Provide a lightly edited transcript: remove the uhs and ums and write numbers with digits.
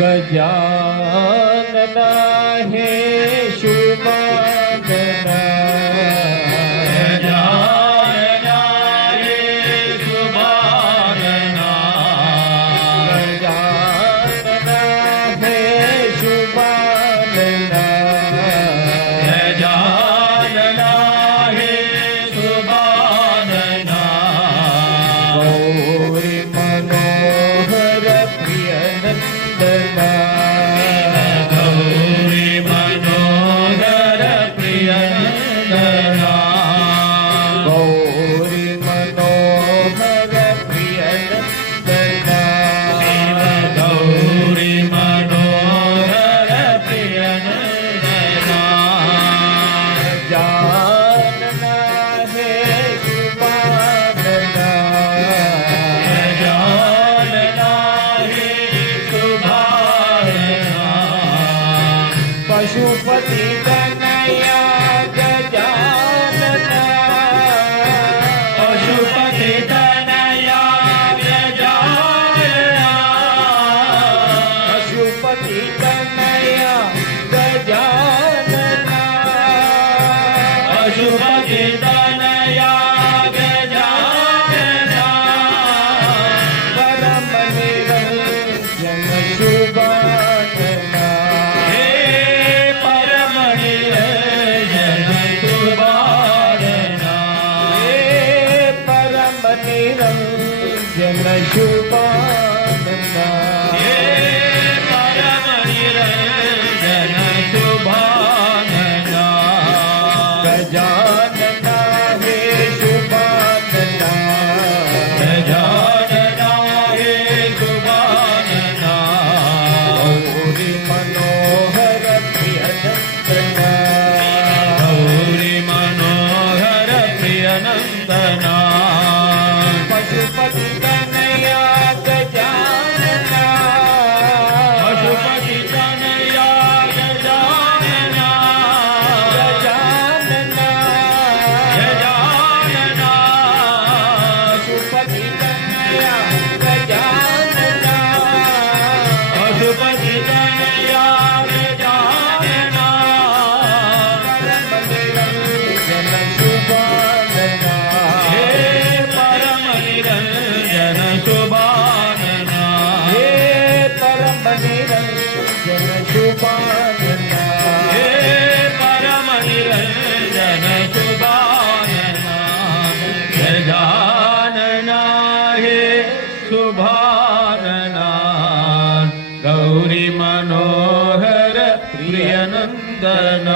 ગજાનના હે શુભાનના પશુપતિ તનયા ગજાનના પશુપતિ તનયા ગજાનના પશુપતિ તનયા ગજાનના પશુપતિ તનયા ગજાનના પરમ નિરંજન શુભાનના નિરંજન શુભાનના પરમ નિરંજન શુભાનના ગજાનના હે શુભાનના ગજાનના હે શુભાનના ગૌરી મનોહર પ્રિયનંદના ગૌરી મનોહર પ્રિયનંદના પશુપતિ તનયા ગજાનના પશુપતિ તનયા ગજાનના ગજાનના ગજાનના પશુપતિ તનયા ગજાનના પશુપતિ તનયા ગજાનના પરમ નિરંજન શુભાનના પરમ નિરંજન શુભાનના પરમ નિરંજન શુભાનના ગજાનના હે શુભાનના ગૌરી મનોહર પ્રિયનંદના